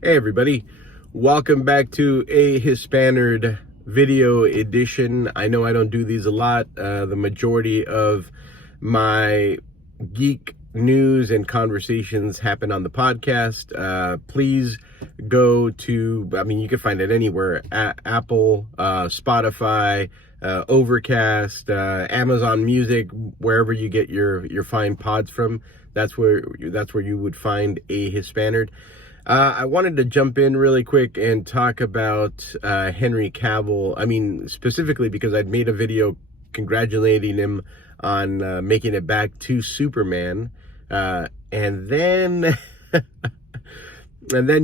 Hey everybody, welcome back to a Hispanerd video edition. I know I don't do these a lot. The majority of my geek news and conversations happen on the podcast. Please go to, you can find it anywhere, Apple, Spotify, Overcast, Amazon Music, wherever you get your fine pods from. That's where you would find a Hispanerd. I wanted to jump in really quick and talk about Henry Cavill. Specifically because I'd made a video congratulating him on making it back to Superman. And then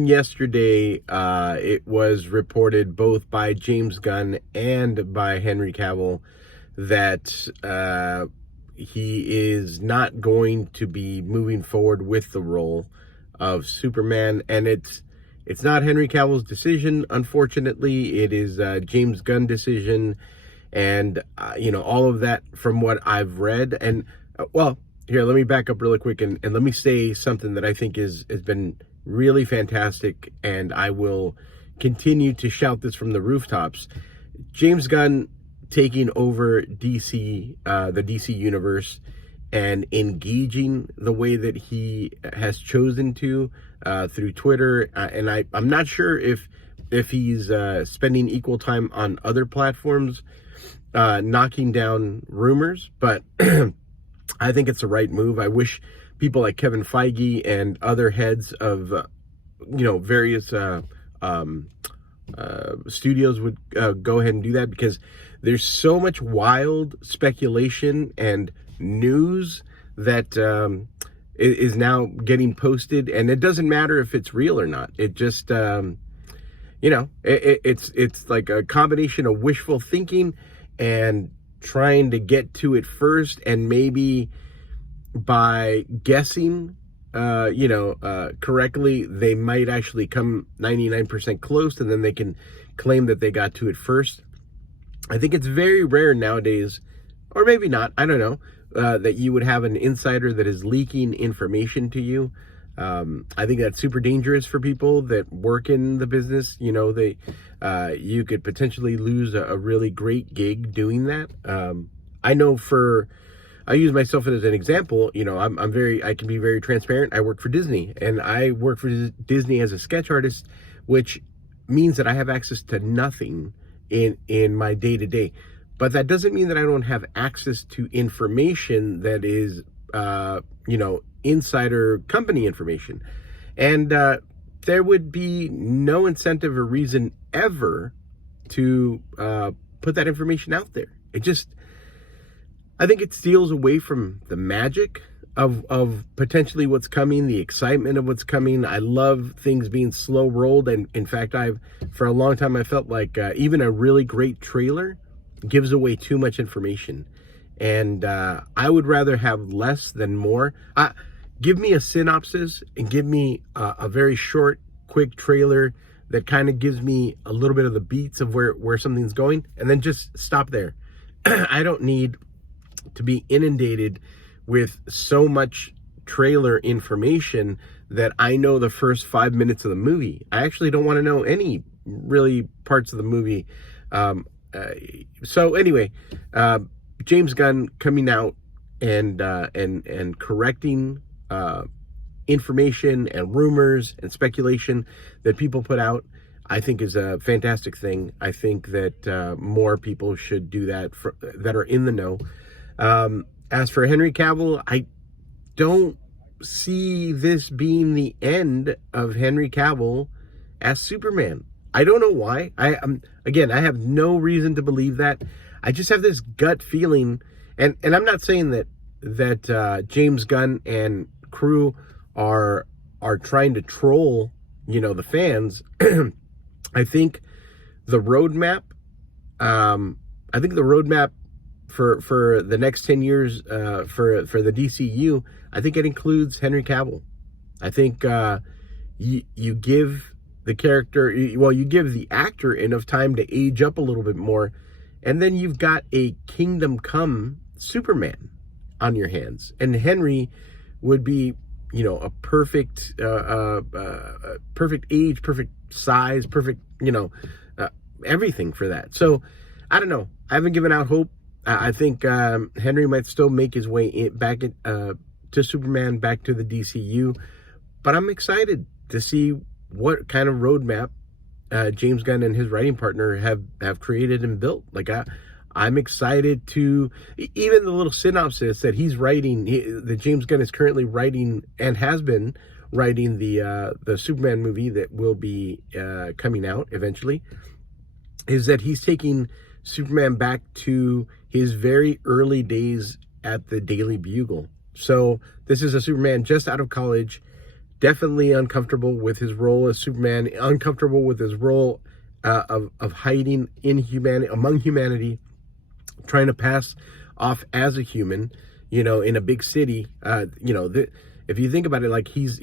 yesterday, it was reported both by James Gunn and by Henry Cavill that he is not going to be moving forward with the role of Superman, and it's not Henry Cavill's decision. Unfortunately, it is James Gunn's decision, and all of that from what I've read. And here, let me back up really quick and let me say something that I think has been really fantastic, and I will continue to shout this from the rooftops. James Gunn taking over DC, the DC universe, and engaging the way that he has chosen to through Twitter. And I'm not sure if he's spending equal time on other platforms knocking down rumors, but I think it's the right move. I wish people like Kevin Feige and other heads of various studios would go ahead and do that, because there's so much wild speculation and news that is now getting posted, and it doesn't matter if it's real or not. It just it's like a combination of wishful thinking and trying to get to it first, and maybe by guessing correctly, they might actually come 99% close, and then they can claim that they got to it first. I think it's very rare nowadays, or maybe not, I don't know, that you would have an insider that is leaking information to you. I think that's super dangerous for people that work in the business. You could potentially lose a really great gig doing that. I use myself as an example. I can be very transparent. I work for Disney, and I work for Disney as a sketch artist, which means that I have access to nothing in my day-to-day. But that doesn't mean that I don't have access to information that is, insider company information. And there would be no incentive or reason ever to put that information out there. I think it steals away from the magic of potentially what's coming, the excitement of what's coming. I love things being slow rolled. And in fact, for a long time, I felt like even a really great trailer gives away too much information. And I would rather have less than more. Give me a synopsis and give me a very short, quick trailer that kind of gives me a little bit of the beats of where something's going, and then just stop there. I don't need to be inundated with so much trailer information that I know the first 5 minutes of the movie. I actually don't want to know any really parts of the movie. So anyway, James Gunn coming out and correcting information and rumors and speculation that people put out, I think is a fantastic thing. I think that more people should do that that are in the know. As for Henry Cavill, I don't see this being the end of Henry Cavill as Superman. I don't know why. I have no reason to believe that. I just have this gut feeling, and I'm not saying that James Gunn and crew are trying to troll, the fans. I think the roadmap, for the next 10 years for the DCU, I think it includes Henry Cavill. I think you give the character, you give the actor enough time to age up a little bit more, and then you've got a Kingdom Come Superman on your hands. And Henry would be, a perfect, perfect age, perfect size, perfect, everything for that. So I don't know. I haven't given out hope. I think Henry might still make his way back to Superman, back to the DCU, but I'm excited to see what kind of roadmap James Gunn and his writing partner have created and built. Like I'm excited to, even the little synopsis that he's writing, that James Gunn is currently writing and has been writing the Superman movie that will be coming out eventually, is that he's taking Superman back to his very early days at the Daily Bugle. So this is a Superman just out of college, definitely uncomfortable with his role as Superman, uncomfortable with his role of hiding among humanity, trying to pass off as a human, in a big city. If you think about it, like he's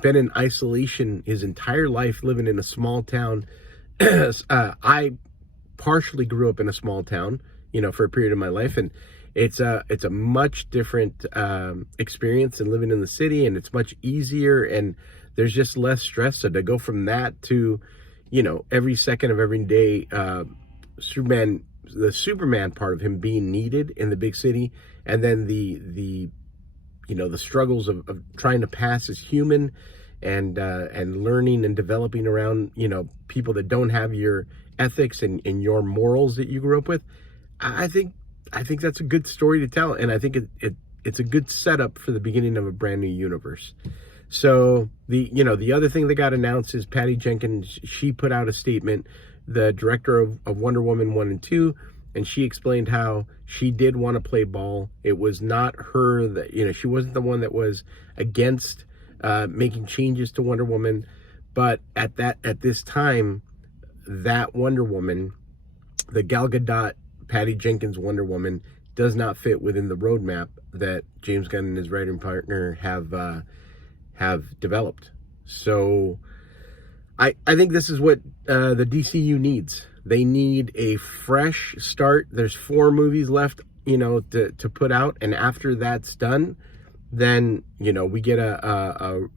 been in isolation his entire life, living in a small town. I partially grew up in a small town, for a period of my life, and it's a much different experience than living in the city, and it's much easier, and there's just less stress. So to go from that to, every second of every day, the Superman part of him being needed in the big city, and then the struggles of trying to pass as human, and learning and developing around, people that don't have your ethics and your morals that you grew up with. I think that's a good story to tell, and I think it's a good setup for the beginning of a brand new universe. So the other thing that got announced is Patty Jenkins. She put out a statement, the director of Wonder Woman 1 and 2, and she explained how she did want to play ball. It was not her that, she wasn't the one that was against making changes to Wonder Woman, but at this time, that Wonder Woman, the Gal Gadot, Patty Jenkins Wonder Woman, does not fit within the roadmap that James Gunn and his writing partner have developed. So I think this is what the DCU needs. They need a fresh start. There's 4 movies left, to put out, and after that's done, then we get a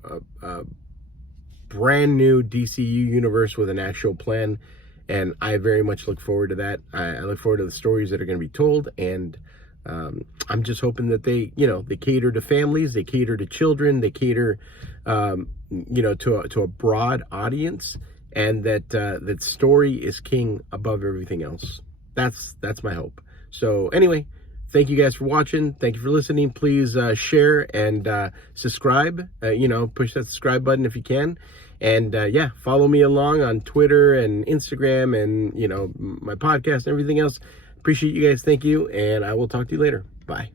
brand new DCU universe with an actual plan. And I very much look forward to that. I look forward to the stories that are going to be told. And I'm just hoping that they cater to families, they cater to children, they cater, to a broad audience, and that story is king above everything else. That's my hope. So anyway, thank you guys for watching. Thank you for listening. Please share and subscribe. Push that subscribe button if you can. And follow me along on Twitter and Instagram and, my podcast and everything else. Appreciate you guys. Thank you. And I will talk to you later. Bye.